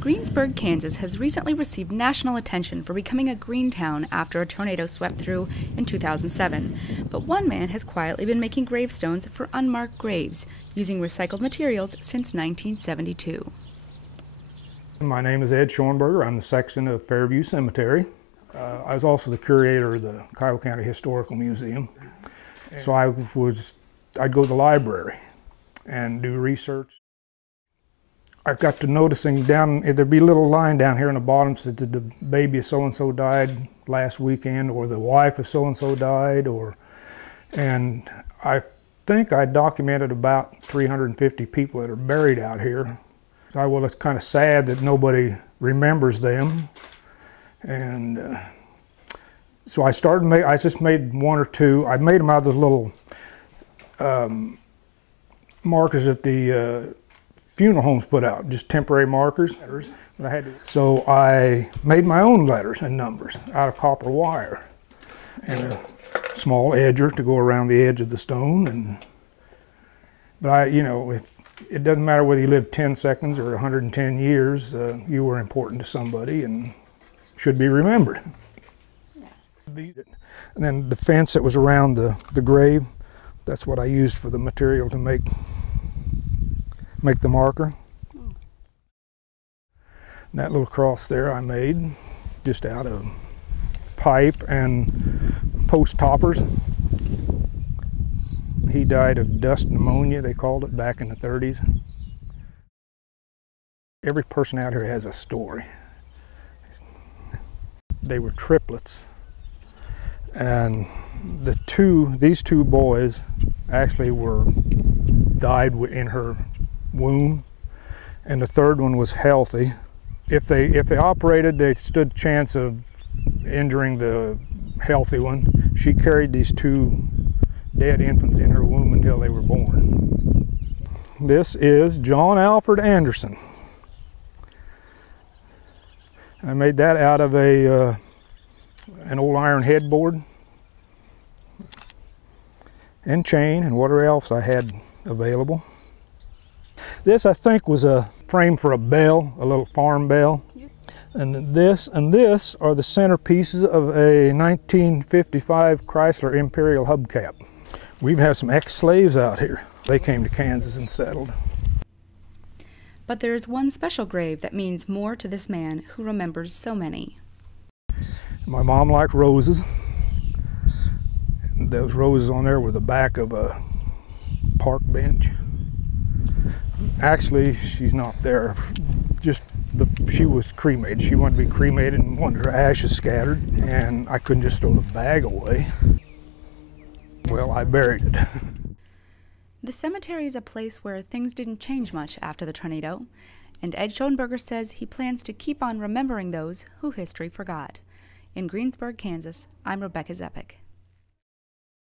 Greensburg, Kansas has recently received national attention for becoming a green town after a tornado swept through in 2007. But one man has quietly been making gravestones for unmarked graves using recycled materials since 1972. My name is Ed Schoenberger. I'm the Sexton of Fairview Cemetery. I was also the curator of the Kiowa County Historical Museum. So I'd go to the library and do research. I got to noticing there'd be a little line down here in the bottom that said the baby of so-and-so died last weekend, or the wife of so-and-so died, and I think I documented about 350 people that are buried out here. Well, it's kind of sad that nobody remembers them, and so I just made one or two. I made them out of those little markers that the funeral homes put out, just temporary markers. So I made my own letters and numbers out of copper wire and a small edger to go around the edge of the stone. But it doesn't matter whether you lived 10 seconds or 110 years, you were important to somebody and should be remembered. And then the fence that was around the grave, that's what I used for the material to make the marker. And that little cross there I made just out of pipe and post toppers. He died of dust pneumonia, they called it, back in the 30s. Every person out here has a story. They were triplets. And these two boys actually died in her womb, and the third one was healthy. If they operated, they stood a chance of injuring the healthy one. She carried these two dead infants in her womb until they were born. This is John Alfred Anderson. I made that out of an old iron headboard and chain and whatever else I had available. This, I think, was a frame for a bell, a little farm bell. And this are the centerpieces of a 1955 Chrysler Imperial hubcap. We've had some ex-slaves out here. They came to Kansas and settled. But there is one special grave that means more to this man who remembers so many. My mom liked roses. Those roses on there were the back of a park bench. Actually, she's not there. She was cremated. She wanted to be cremated and wanted her ashes scattered, and I couldn't just throw the bag away. Well, I buried it. The cemetery is a place where things didn't change much after the tornado, and Ed Schoenberger says he plans to keep on remembering those who history forgot. In Greensburg, Kansas, I'm Rebecca Zepik.